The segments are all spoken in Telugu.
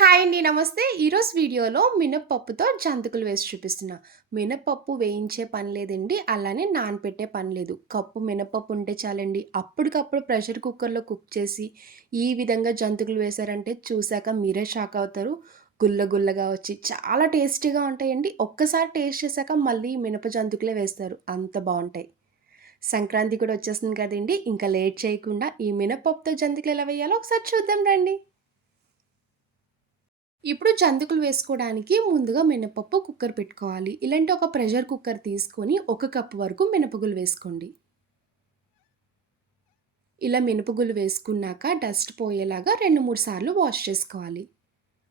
హాయ్ అండి. నమస్తే. ఈరోజు వీడియోలో మినపప్పుతో జంతికలు వేసి చూపిస్తున్నా. మినపప్పు వేయించే పని లేదండి. అలానే నానపెట్టే పని లేదు. కప్పు మినపప్పు ఉంటే చాలండి. అప్పటికప్పుడు ప్రెషర్ కుక్కర్‌లో కుక్ చేసి, ఈ విధంగా జంతికలు వేశారంటే చూశాక మీరే షాక్ అవుతారు. గుల్ల గుల్లగా వచ్చి చాలా టేస్టీగా ఉంటాయండి. ఒక్కసారి టేస్ట్ చేశాక మళ్ళీ మినప జంతికలే వేస్తారు. అంత బాగుంటాయి సంక్రాంతి కూడా వచ్చేస్తుంది కదండీ! ఇంకా లేట్ చేయకుండా ఈ మినపప్పుతో జంతికలు ఎలా వేయాలో ఒకసారి చూద్దాం రండి. ఇప్పుడు జంతికలు వేసుకోవడానికి ముందుగా మినపప్పు కుక్కర్ పెట్టుకోవాలి. ఇలాంటి ఒక ప్రెషర్ కుక్కర్ తీసుకొని ఒక కప్పు వరకు మినపగులు వేసుకోండి. ఇలా మినపగుళ్ళు వేసుకున్నాక డస్ట్ పోయేలాగా 2, 3 సార్లు వాష్ చేసుకోవాలి.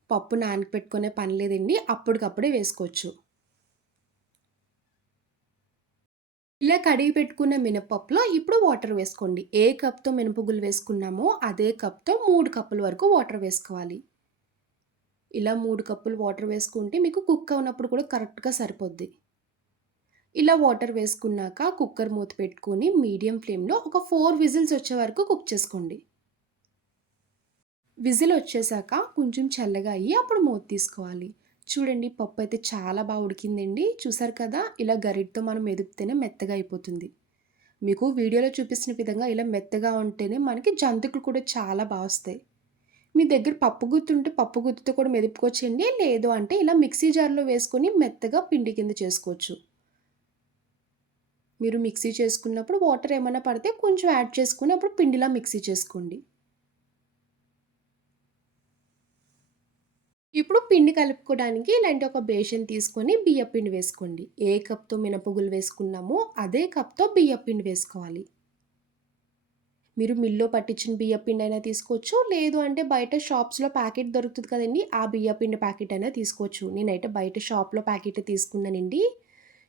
పప్పు నానపెట్టుకునే పని లేదండి. అప్పటికప్పుడే వేసుకోవచ్చు. ఇలా కడిగి పెట్టుకున్న మినపప్పులో ఇప్పుడు వాటర్ వేసుకోండి. ఏ కప్‌తో మినపగులు వేసుకున్నామో అదే కప్‌తో మూడు కప్పుల వరకు వాటర్ వేసుకోవాలి. ఇలా మూడు కప్పులు వాటర్ వేసుకుంటే మీకు కుక్ అవునప్పుడు కూడా కరెక్ట్‌గా సరిపోద్ది. ఇలా వాటర్ వేసుకున్నాక కుక్కర్ మూత పెట్టుకొని మీడియం ఫ్లేమ్‌లో ఒక ఫోర్ విజిల్స్ వచ్చే వరకు కుక్ చేసుకోండి. విజిల్ వచ్చేసాక కొంచెం చల్లగా అయ్యి అప్పుడు మూత తీసుకోవాలి. చూడండి పప్పు అయితే చాలా బాగా ఉడికిందండి. చూసారు కదా! ఇలా గరిటతో మనం మెదిపితేనే మెత్తగా అయిపోతుంది. మీకు వీడియోలో చూపిస్తున్న విధంగా ఇలా మెత్తగా ఉంటేనే మనకి జంతికలు కూడా చాలా బాగా వస్తాయి. మీ దగ్గర పప్పు గుత్తి ఉంటే పప్పు గుత్తితో కూడా మెదుపుకోవచ్చండి. లేదు అంటే ఇలా మిక్సీ జార్‌లో వేసుకొని మెత్తగా పిండి కింద చేసుకోవచ్చు. మీరు మిక్సీ చేసుకున్నప్పుడు వాటర్ ఏమైనా పడితే కొంచెం యాడ్ చేసుకుని అప్పుడు పిండిలా మిక్సీ చేసుకోండి. ఇప్పుడు పిండి కలుపుకోవడానికి ఇలాంటి ఒక బేషన్ తీసుకొని బియ్య పిండి వేసుకోండి. ఏ కప్‌తో మినపగులు వేసుకున్నామో అదే కప్‌తో బియ్య పిండి వేసుకోవాలి. మీరు మిల్లో పట్టించిన బియ్యపిండి అయినా తీసుకోవచ్చు. లేదు అంటే బయట షాప్స్‌లో ప్యాకెట్ దొరుకుతుంది కదండి ఆ బియ్యపిండి ప్యాకెట్ అయినా తీసుకోవచ్చు. నేనైతే బయట షాప్‌లో ప్యాకెట్ తీసుకున్నానండి.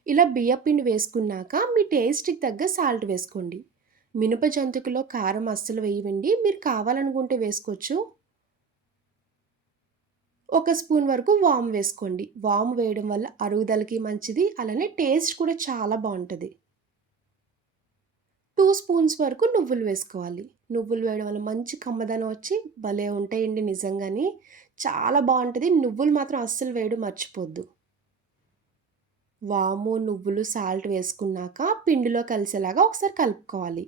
ఇలా బియ్యపిండి వేసుకున్నాక మీ టేస్ట్‌కి తగ్గ సాల్ట్ వేసుకోండి. మినప జంతికలో కారం అస్సలు వేయవండి మీరు కావాలనుకుంటే వేసుకోవచ్చు. ఒక స్పూన్ వరకు వామ్ వేసుకోండి. వామ్ వేయడం వల్ల అరుగుదలకి మంచిది. అలానే టేస్ట్ కూడా చాలా బాగుంటుంది టూ స్పూన్స్ వరకు నువ్వులు వేసుకోవాలి. నువ్వులు వేయడం వల్ల మంచి కమ్మదనం వచ్చి భలే ఉంటాయండి నిజంగానే. చాలా బాగుంటుంది నువ్వులు మాత్రం అస్సలు వేయడం మర్చిపోద్దు. వాము, నువ్వులు, సాల్ట్ వేసుకున్నాక పిండిలో కలిసేలాగా ఒకసారి కలుపుకోవాలి.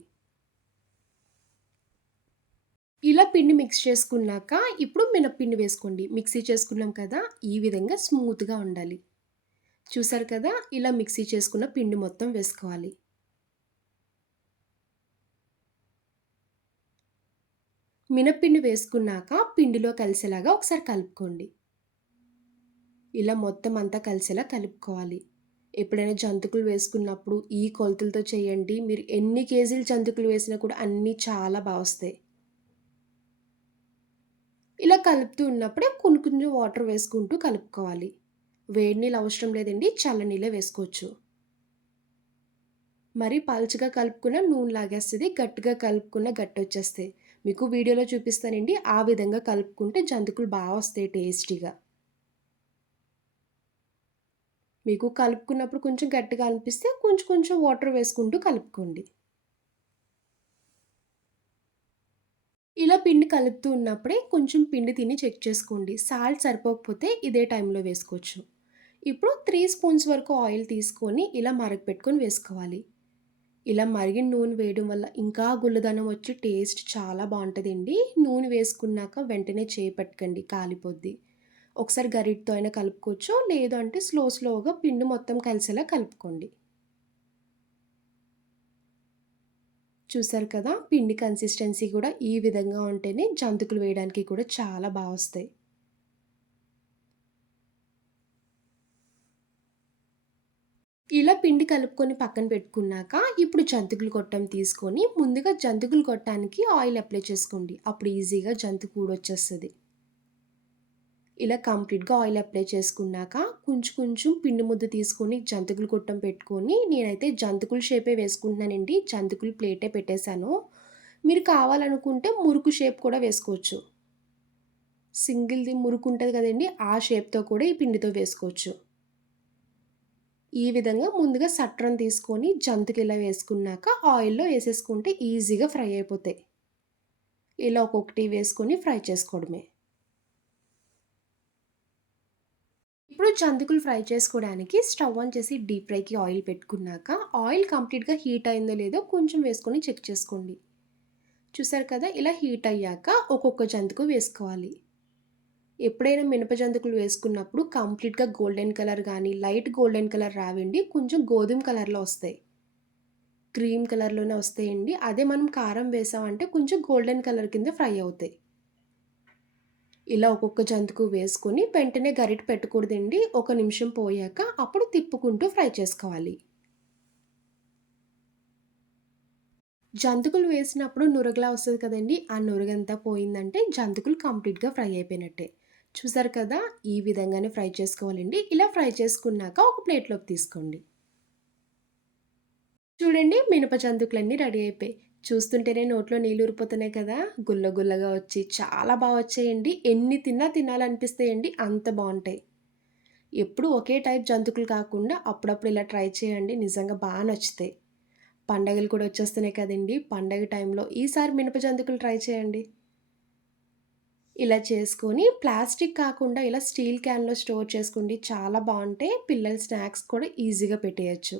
ఇలా పిండి మిక్స్ చేసుకున్నాక ఇప్పుడు మినప్పిండి వేసుకోండి. మిక్సీ చేసుకున్నాం కదా! ఈ విధంగా స్మూత్‌గా ఉండాలి. చూసారు కదా! ఇలా మిక్సీ చేసుకున్న పిండి మొత్తం వేసుకోవాలి. మినప్పిండి వేసుకున్నాక పిండిలో కలిసేలాగా ఒకసారి కలుపుకోండి. ఇలా మొత్తం అంతా కలిసేలా కలుపుకోవాలి. ఎప్పుడైనా జంతికలు వేసుకున్నప్పుడు ఈ కొలతలతో చేయండి. మీరు ఎన్ని కేజీలు జంతికలు వేసినా కూడా అన్నీ చాలా బాగా వస్తాయి. ఇలా కలుపుతూ ఉన్నప్పుడే కొన్ని కొంచెం వాటర్ వేసుకుంటూ కలుపుకోవాలి. వేడి నీళ్ళు అవసరం లేదండి. చల్ల నీళ్ళే వేసుకోవచ్చు. మరి పలుచగా కలుపుకున్న నూనె లాగేస్తుంది గట్టిగా కలుపుకున్న గట్టొచ్చేస్తాయి. మీకు వీడియోలో చూపిస్తానండి. ఆ విధంగా కలుపుకుంటే జంతికలు బాగా వస్తాయి టేస్టీగా. మీకు కలుపుకున్నప్పుడు కొంచెం గట్టిగా అనిపిస్తే కొంచెం కొంచెం వాటర్ వేసుకుంటూ కలుపుకోండి. ఇలా పిండి కలుపుతూ ఉన్నప్పుడే కొంచెం పిండి తిని చెక్ చేసుకోండి. సాల్ట్ సరిపోకపోతే ఇదే టైంలో వేసుకోవచ్చు. ఇప్పుడు త్రీ స్పూన్స్ వరకు ఆయిల్ తీసుకొని ఇలా మరగపెట్టుకొని వేసుకోవాలి. ఇలా మరిగిన నూనె వేయడం వల్ల ఇంకా గుల్లదనం వచ్చి టేస్ట్ చాలా బాగుంటుందండి నూనె వేసుకున్నాక వెంటనే చేయి కాలిపోద్ది. ఒకసారి గరిటెతో అయినా కలుపుకోవచ్చు. లేదు అంటే స్లో స్లోగా పిండి మొత్తం కలిసేలా కలుపుకోండి. చూసారు కదా! పిండి కన్సిస్టెన్సీ కూడా ఈ విధంగా ఉంటేనే జంతికలు వేయడానికి కూడా చాలా బాగా వస్తాయి. ఇలా పిండి కలుపుకొని పక్కన పెట్టుకున్నాక ఇప్పుడు జంతికలు కొట్టం తీసుకొని ముందుగా జంతికలు కొట్టడానికి ఆయిల్ అప్లై చేసుకోండి. అప్పుడు ఈజీగా జంతిక వచ్చేస్తుంది ఇలా కంప్లీట్‌గా ఆయిల్ అప్లై చేసుకున్నాక కొంచెం కొంచెం పిండి ముద్ద తీసుకొని జంతికలు కొట్టం పెట్టుకొని నేనైతే జంతికల షేపే వేసుకుంటున్నానండి. జంతికలు ప్లేటే పెట్టేశాను మీరు కావాలనుకుంటే మురుకు షేప్ కూడా వేసుకోవచ్చు. సింగిల్‌ది మురుకు ఉంటుంది కదండి ఆ షేప్‌తో కూడా ఈ పిండితో వేసుకోవచ్చు. ఈ విధంగా ముందుగా సట్రం తీసుకొని జంతిక ఇలా వేసుకున్నాక ఆయిల్‌లో వేసేసుకుంటే ఈజీగా ఫ్రై అయిపోతాయి. ఇలా ఒక్కొక్కటి వేసుకొని ఫ్రై చేసుకోవడమే. ఇప్పుడు జంతికలు ఫ్రై చేసుకోవడానికి స్టవ్ ఆన్ చేసి డీప్ ఫ్రైకి ఆయిల్ పెట్టుకున్నాక ఆయిల్ కంప్లీట్‌గా హీట్ అయిందో లేదో కొంచెం వేసుకొని చెక్ చేసుకోండి. చూసారు కదా! ఇలా హీట్ అయ్యాక ఒక్కొక్క జంతిక వేసుకోవాలి. ఎప్పుడైనా మినప జంతికలు వేసుకున్నప్పుడు కంప్లీట్‌గా గోల్డెన్ కలర్ కానీ లైట్ గోల్డెన్ కలర్ రావండి. కొంచెం గోధుమ కలర్‌లో వస్తాయి. క్రీమ్ కలర్‌లోనే వస్తాయండి. అదే మనం కారం వేసామంటే కొంచెం గోల్డెన్ కలర్ కింద ఫ్రై అవుతాయి. ఇలా ఒక్కొక్క జంతుకు వేసుకొని వెంటనే గరిటె పెట్టకూడదండి. ఒక నిమిషం పోయాక అప్పుడు తిప్పుకుంటూ ఫ్రై చేసుకోవాలి. జంతికలు వేసినప్పుడు నురగలా వస్తుంది కదండి ఆ నురగంతా పోయిందంటే జంతికలు కంప్లీట్‌గా ఫ్రై అయిపోయినట్టే. చూసారు కదా! ఈ విధంగానే ఫ్రై చేసుకోవాలండి. ఇలా ఫ్రై చేసుకున్నాక ఒక ప్లేట్‌లోకి తీసుకోండి. చూడండి మినప జంతికలన్నీ రెడీ అయిపోయాయి. చూస్తుంటేనే నోట్లో నీళ్ళు ఊరిపోతున్నాయి కదా! గుల్ల గుల్లగా వచ్చి చాలా బాగా వచ్చాయండి. ఎన్ని తిన్నా తినాలనిపిస్తాయండి అంత బాగుంటాయి ఎప్పుడు ఒకే టైప్ జంతుకులు కాకుండా అప్పుడప్పుడు ఇలా ట్రై చేయండి. నిజంగా బాగా నచ్చుతాయి. పండగలు కూడా వచ్చేస్తున్నాయి కదండి పండగ టైంలో ఈసారి మినప జంతికలు ట్రై చేయండి. ఇలా చేసుకొని ప్లాస్టిక్ కాకుండా ఇలా స్టీల్ క్యాన్‌లో స్టోర్ చేసుకోండి. చాలా బాగుంటాయి పిల్లలు స్నాక్స్ కూడా ఈజీగా పెట్టేయచ్చు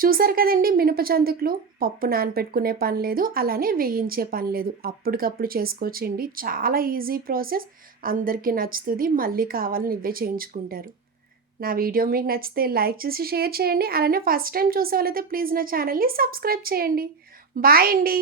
చూసారు కదండి మినప చందుకులు పప్పు నానపెట్టుకునే పని లేదు. అలానే వేయించే పని లేదు. అప్పటికప్పుడు చేసుకోవచ్చండి. చాలా ఈజీ ప్రాసెస్. అందరికీ నచ్చుతుంది మళ్ళీ కావాలని ఇవే చేయించుకుంటారు. నా వీడియో మీకు నచ్చితే లైక్ చేసి షేర్ చేయండి. అలానే ఫస్ట్ టైం చూసే వాళ్ళైతే ప్లీజ్ నా ఛానల్‌ని సబ్స్క్రైబ్ చేయండి. బాయ్ అండి.